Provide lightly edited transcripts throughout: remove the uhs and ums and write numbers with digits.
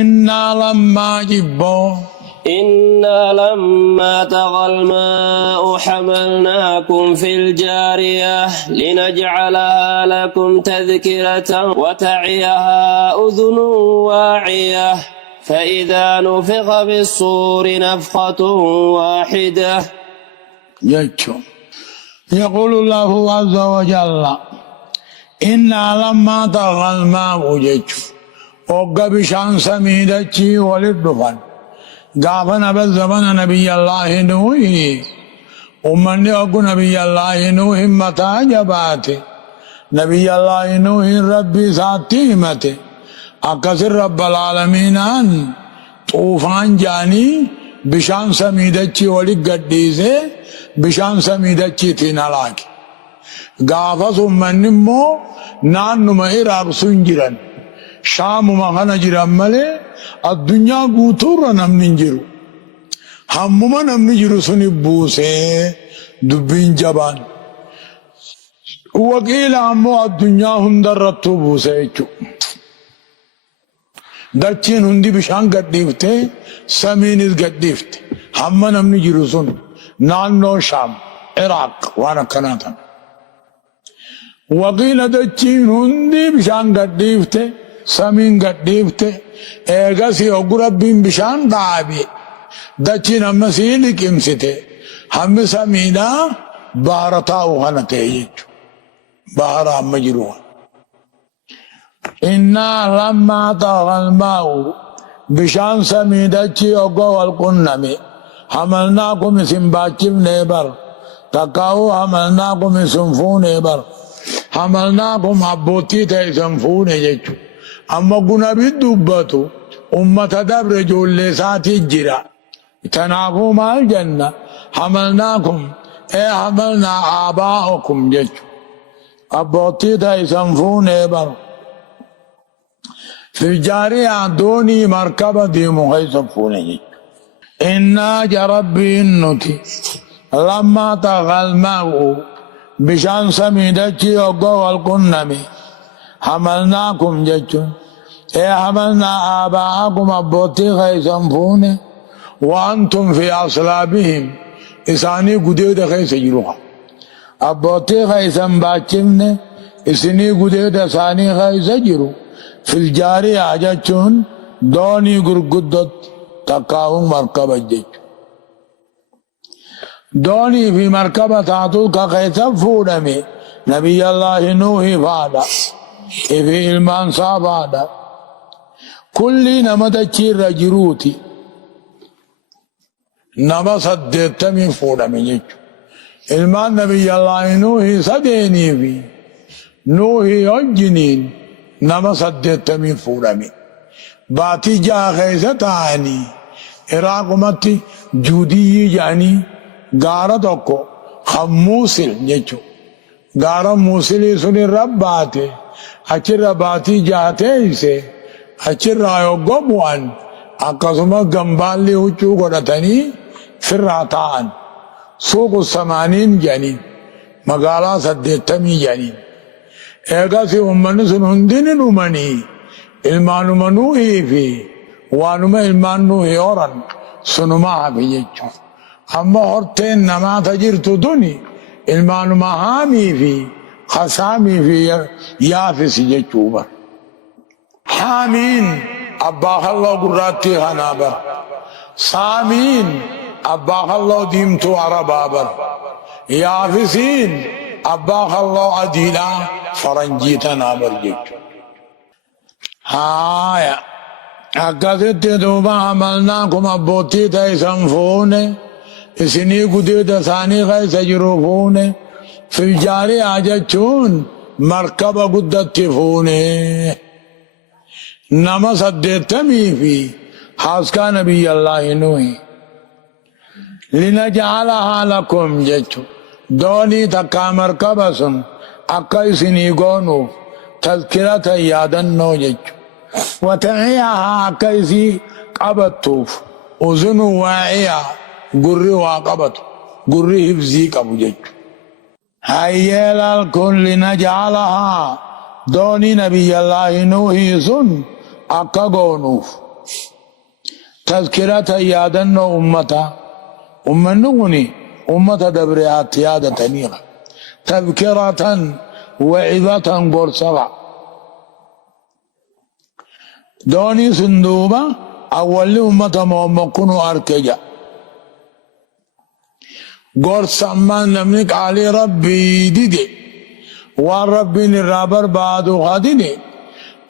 إنا لما جبوا إنا لما طغى الماء حملناكم في الجارية لنجعلها لكم تذكرة وتعيها أذن واعية فإذا نفخ بالصور نفخة واحدة. يقول الله عز وجل إنا لما طغى الماء وقب شان سميدتي وللدفن قافنا بالزمن نبي الله نوح ومن يقول نبي الله نوح متى جباته نبي الله نوح ربي ساتيمته أكسر رب العالمين أن طوفان جاني بشان سميدتي ولقديسه بشان سميدتي تنالاك قافة ثم نمو نانو مهراق سنجرا شام مخانا جرام ملي الدنيا قوتورا نمنجرو همما نمنجرو سنبوسي دبين جبان وقيل امو الدنيا هندرتو بوسي دچين هندي بشان قديفته سمينيز قديفته همما نمنجرو سن نانو شام عراق وانا كناتا وقيل دچين هندي بشان قديفته سمين قديفته ايغاسي اوغربين بشان دابي دچين امسيلي كمسته هم سمينا بارتاو هنته بار مجروح إنا لما طغى الماء بشان سميدتي اوغو والقنمي حملناكم سنباچم نيبر تقاو حملناكم سنفون نيبر حملناكم عبوتي تيسنفون يجو أما قنا بالدباتو أمة دبر جول ساتي الجرا تنافوا مع الجنة حملناكم حملنا آباءكم جيجو أبوتي تيسنفون نيبر في الجارية دوني مركبة دي مغيسفون يجو إنا جربي النتي لما طغى الماء بشان سميدتي وقوى القنمي حملناكم جتون حملنا آباءكم أبوتي خيسان فونه وأنتم في أصلابهم إساني قديد خيس جروها أبوتي خيسان باچمne إساني قديد ساني خيس جرو في الجارية جتون دوني قرقدت تقاهم مركبة جتون دوني في مركبة تعطول كخيسان فونمي نبي الله نوح فادا في إلمان صابادا كل نمدتشي رجروتي نما صدتمي فونمي جتو إلمان نبي الله نوح صديني في نوح يجنين نما صدتمي فونمي باتي جا خيستاني إراقمتي جودي جاني غاردوكو خموسل جتو غارا موسلی سنی رب باتے اچر باتی جاتے اسے اچر آیو گموان اقسمہ گمبال لی ہوچو گڑتنی فر راتان سوق السمانین جانین مقالا صدیتمی جانین ایگا سی امن سن ہندین نمانی علمان منوحی فی وانم علمان نوحی اورن سنما حفی جچو اما ہرتین نما تجرتو دونی علمان مهامي في خسامي في يافس جتوبر حامين أباخ الله قراتي هنابر سامين أباخ الله ديمتو عربابر يافسين أباخ الله عديلا فرنجيتا نابر جتو هايا أكدت دوبا عملناكم أبوتي تيسنفوني إسني قديد ثاني غير سجروفون في الجاري عجتون مركبة قدت تفوني نما صدتمي في حاسكا نبي الله نوحي لنجعلها لكم جتو دوني تكا مركبة سن أكا إسني قونو تذكرة يادن نو جتو وتعيها أكا إسي قبطوف أذن واعية قري واقبت قري حفظي قبو جيجو هيال الكل نجعلها دوني نبي الله نوحي سن أكا قونوف تذكرة يادن أمتا أمنوني أمتا دبريات يادة تنيغة تذكرة وعظة قرصبا دوني صندوبة أول أمتا مومكونو أركجا قرصمان نمنك علي ربي ديدي والربي نرابر بعدو خاديني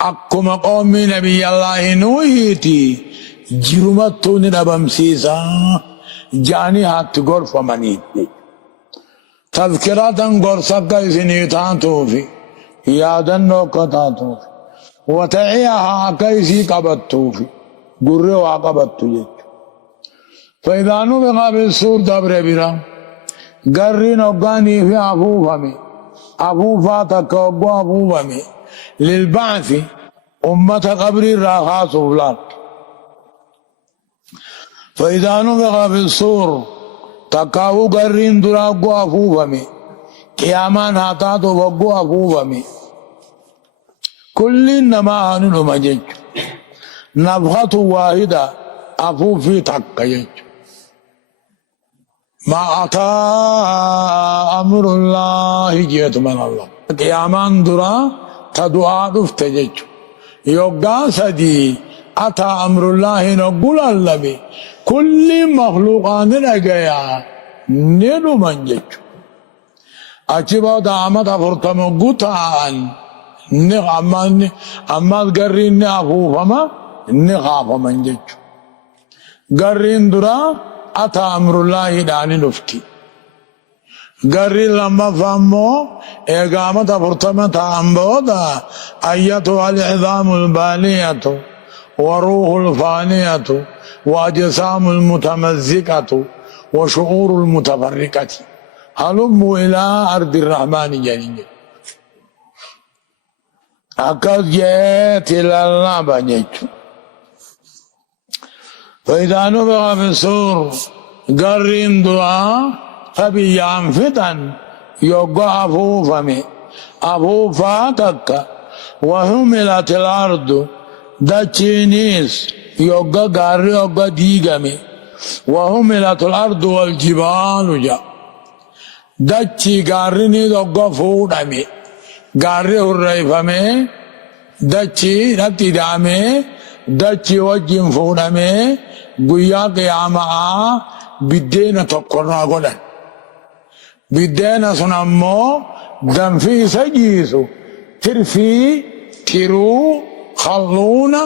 أكما قومي نبي الله نوحيتي جرمتو ندبم سيسا جاني هات غرف منيتي تذكرة غرصك سنيتان توفي يادا نوكتا توفي وتعيها كيسي قبط توفي قرر وقبط توجد فإذا نبغى بالسور دبر برا قرين وقاني في أفوفمي أفوفاتك وقو أفوفمي للبعث أمة قبر الراخاص فلان فإذا نفخ في الصور تكاو قرين درا قو أفوفمي قيامان هاتاتو وقو أفوفمي كل إنما هنو مجج نفخة واحدة أفوفي تكيج ما أتى أمر الله جيت من الله قيامان درا تدعى دفتجج يوغا سدي أتى أمر الله نقول اللبي كل مخلوقان رجيا نلو منجج أجيبا دامت أفرتم قطعان أما القرين نأفوفما نخاف منجج قرين درا أتى أمر الله داني نفتي قرين لما فهمو إقامة فرطمة أنبودا أيتها العظام البالية وروح الفانية وأجسام المتمزقة وشعور المتفرقة هلموا إلى أرض الرحمن جنين أكد جئت إلى الله بنيت فإذا نفخ في الصور قرين دعاء فبيان فتن يوقع أفوفمي أفوفاتك وهملت الأرض دچينيس يوقع قاري يوقع ديغمي وهملت الأرض والجبال جا دچي قاري يوقع فودمي قاري الرئيفمي دچي نتي دامي دچي وجين فودمي قيا قياما بدين تقرنا قدن بدين سنمو دنفي سجيسو ترفي ترو خلونا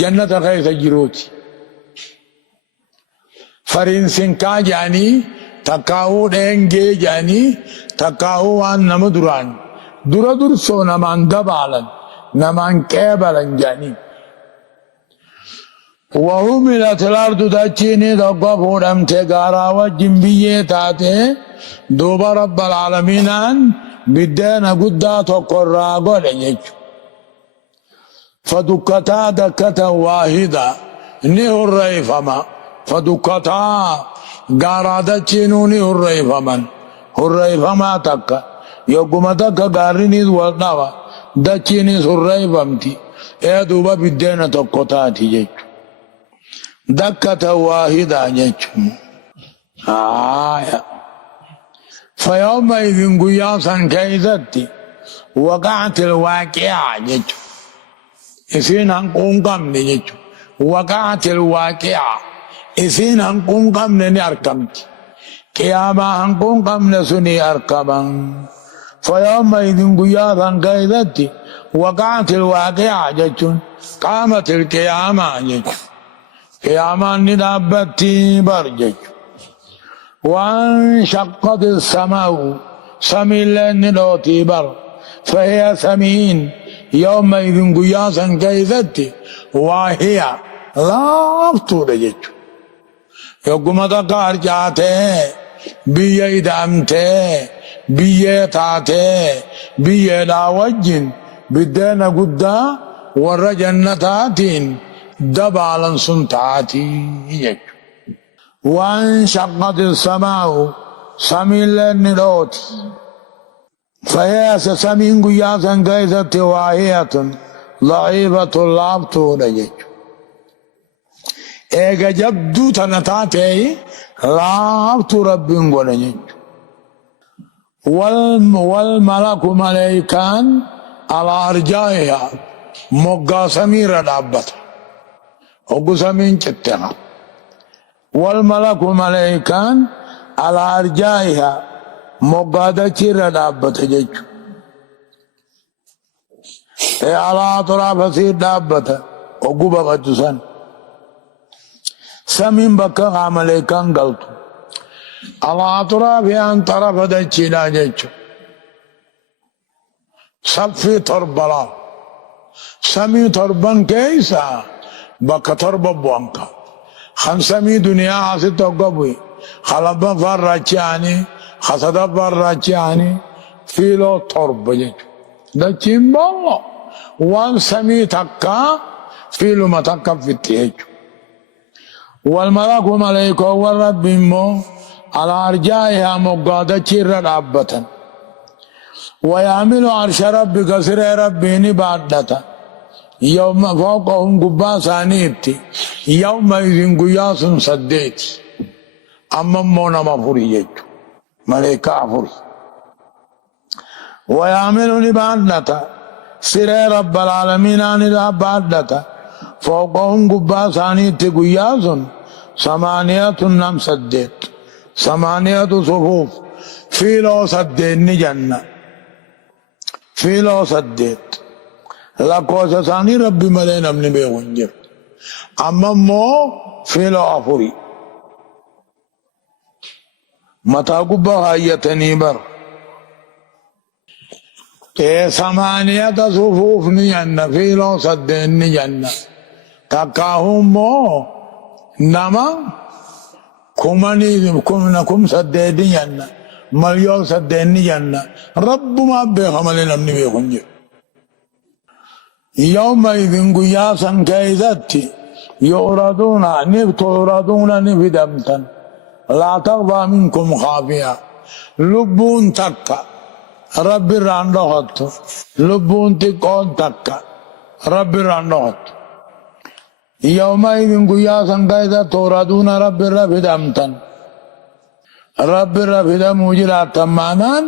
جنة غيث جروتي فرنسين كا جاني تكاو دنجي جاني تكاو وان نمدران درا درسو نمان دبالن نمان كيبالن جاني وهملت الأرض دچيني دقا فودم تغارا وجنبيه تاتي دوبا رب العالمين بدين قدا تقرى قولي فدكتا دكة واحدة نهو الرئيفما فدكتا غارا دچينو نهو الرئيفما الرئيفما تكا يقوم تكا غاريني دوالناوا دچيني الرئيفمتي ايه دوبا بدين تقطاتي جيجو دكة واحدة جيجو فيومئذ قياسا كيزتي وقعت الواقعة جيجو إسين هنقوم قمني جيجو وقعت الواقعة إسين هنقوم قمني أركمتي قياما هنقوم قمني سني أركبا فيومئذ قياسا كيزتي وقعت الواقعة جيجو قامت القيامة جيجو قياما ندابتي برجج وانشقت السماء سمين لنلوتي بر فهي سمين يومئذ قياسا كيفتي وهي لا أفتورجج يقوم تقار جاته بيه دامته بيه تاته بيه داوجين بدين قدا ور جنتاتين دبالا سنتاتي يجو وانشقت السماء سمين لنلوت فهي سمين قياسا كيست واهية ضعيفة لابتو لجج eega jabduu tana taatee laaftu rabbiin godha jechuudha. والملك ملائكان على أرجائها moggaa samiirra dhaabbata hoggu samiin citteha walmalaku malaayikaan alaa arjaa'iha moggaa dachiirra dhaabbata jechu alaa axraafasii dhaabbata hoggu baqatu san samiin bakka haa malaayikaan galtu alaa axraafihaan xarafa dachiidha jechu saffii torbalaa سمي تربان كيسا بك تربا بوانكا خم سمي دنيا عاصي توقبوي خلبا فرچاني خسدا فرچاني فيلو تربا جيجو دا چيمبالو وان سمي تكا فيلو ما تكا في التيجو والملك ملائكة والرب مو على أرجائها مقادة چيرا رابطا ويعمل عرش ربك سر ربيني بعدتا يوم فوقهم قبا ثانيتي يوم إذن قياس سديتي أما مونا مفوري يجو ملائكة عفوري ويعمل بعدتا سر رب العالمين عن بعدتا فوقهم قبا ثانيتي قياس ثمانية نم سديت ثمانية صفوف في لو سديني جنة في لو سديت لا كوسا ثاني ربي ملين امني بيغنجر اما مو في لو افوري متى قبا هايتني بر ثمانية صفوف نجنة في لو سديني جنة تكاهم مو نما كم سديني جنة مليون سديني جنة رب ما بيخملين امني بيخنجر يومئذ قياسا كيدتي يوردون توردون نفدمتا لا تغضى منكم خافيا لبون تكا رب الرانوهت لبون تكون تكا رب الرانوهت يومئذ قياسا كيدت توردون رب الرفدمتا رب الرفدم وجرات مانان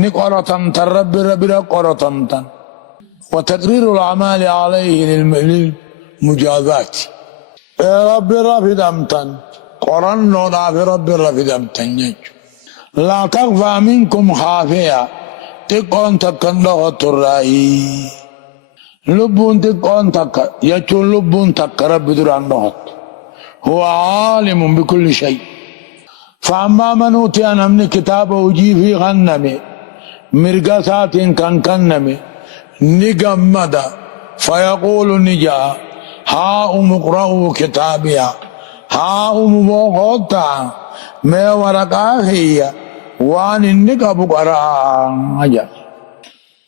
نقرتم ترب الرب قرتمتا وتقرير الأعمال عليه للمجازات رب رفد أمتن قرن نوضع في رب رفد أمتن لا تخفى منكم خافية تكون تكنده الرأي لبون تكون تك يجون لبون تك رب درانه هو عالم بكل شيء فأما من أوتي من كتابه وجي في غنمه مرقسات كان كنمه نجمد فيقول نجا ها اقرأوا كتابيا ها بوغوتا ما ورقاهي وان النقب قرآن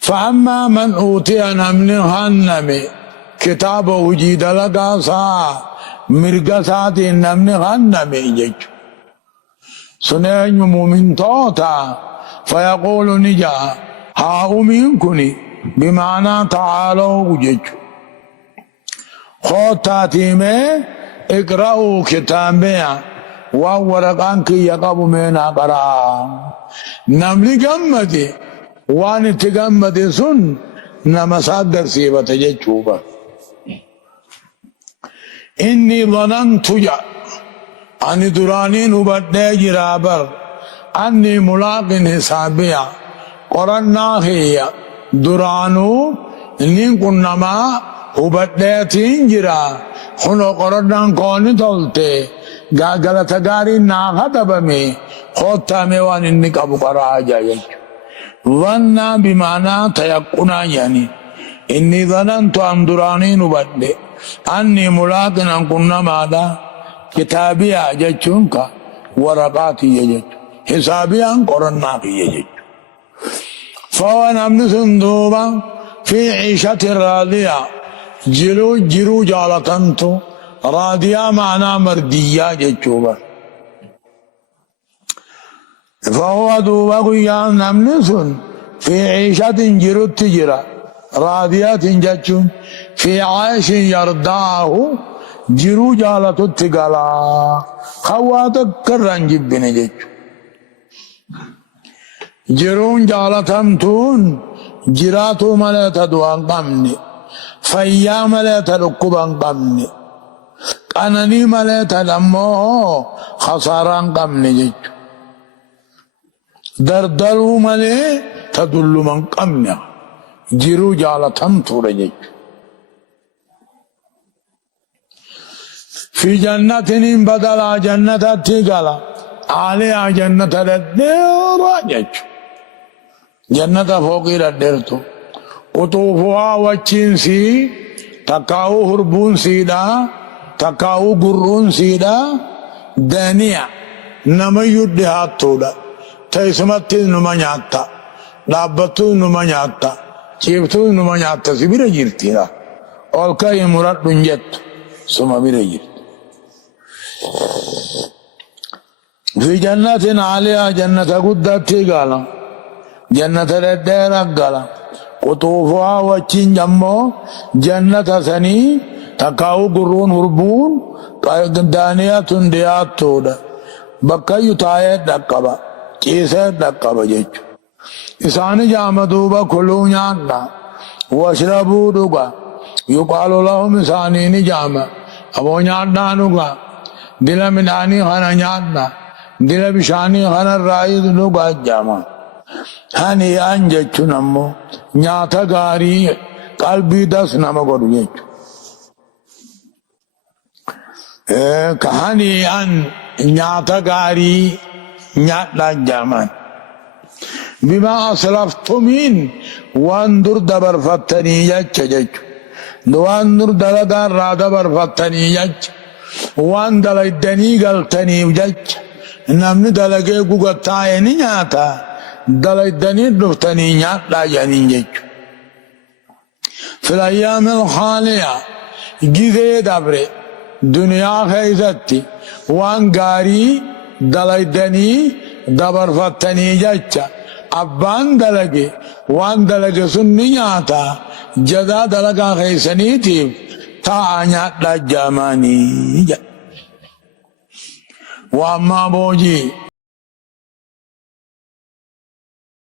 فأما من أوتي من هنم كتابه وجيد لقاسا مرقسات من هنم يجج سنين مؤمن توتا فيقول نجا ها منكني بمعنى تعالوا وجج خوتاتي میں اقرأوا كتابيا وورقان كي يقب منا قرآ نملي قمتي وان تقمتي سن نمسادر سيبة ججوبة إني ظننت أني درانين وبدأ جرابر أني ملاق حسابيا قرنا هي درانو إنين كنما hubadheetiin jira kuno qoradhaan kooni tolte galata gaarii naafa dhabame koottaame waan inni qabu qaraa jechuudha. Wannaa bimaanaa tayaqqunaa yani inni zanantu an duraaniin hubadhe anni mulaaqinan qunnamaadha kitaabiyaa jechuun ka waraqaatiyya jechuudha. Hisaabiyaan qorannaa kiyya jechuudha. فهو namni sun duuba في عيشة راضية جرو جالتنتو راضية معنى مردية جتشوبا فهو دوبا قيام نمنسون في عيشة جرو تجرى راضية جتشون في عيش يرضاه jiru jaalatutti gala khawata karran jibbine jechu jiruun jaalatamtuun jiraatu malee ta du'aan qabne fayyaa malee ta dhukkubaan qabne qananii malee ta dammoo khasaaraan qabne jechu dardaruu malee ta dulluman qabne jiruu jaalatamtuudha jechu في جنة بدل جنة تقلا عليها جنة الدير جنة فوق الديرتو قطوفها وچنسي تكاو هربون سيدا تكاو قرون سيدا دانية نما يدها تولا تيسمت نمانياتا لابتو نمانياتا چيفتو نمانياتا سبير جيرتينا اولكا يمرات دنجت سما بير جيرت في جنة عليها جنة قدت قال جنة الدير قال قطوفها وچين جمو جنة سني تكاو قرون هربون دانية ديات تودا بكا يتايت دقبا كيسات دقبا جيچ إساني جامدوبا كلو نيانا واشربوا دوغا يقال لهم إساني نجامة أبو نيانا نوغا دل منانی خانا نيانا دل بشانی خانا رائد نوغا جاما هني انجچو نمو نياتا غاري قلبي دس نمو گرو جيچو کہانی ان نياتا غاري نياتا جاما بما أسلفتمين واندر دبر فتني جيچو واندر دلدار را دبر فتني جيچو وان دلائدني غلطني وجج نمني دلقه قوغتايا نياتا دلائدني دفتني نياتا يعني جج في الأيام الحالية جيزي دبري دنيا خيزتي وان غاري دلائدني دبر فتني جج أبان دلقه وان دلقه سني نياتا جدا دلقه خيسني تيب تانيا دجاماني وأما بوجي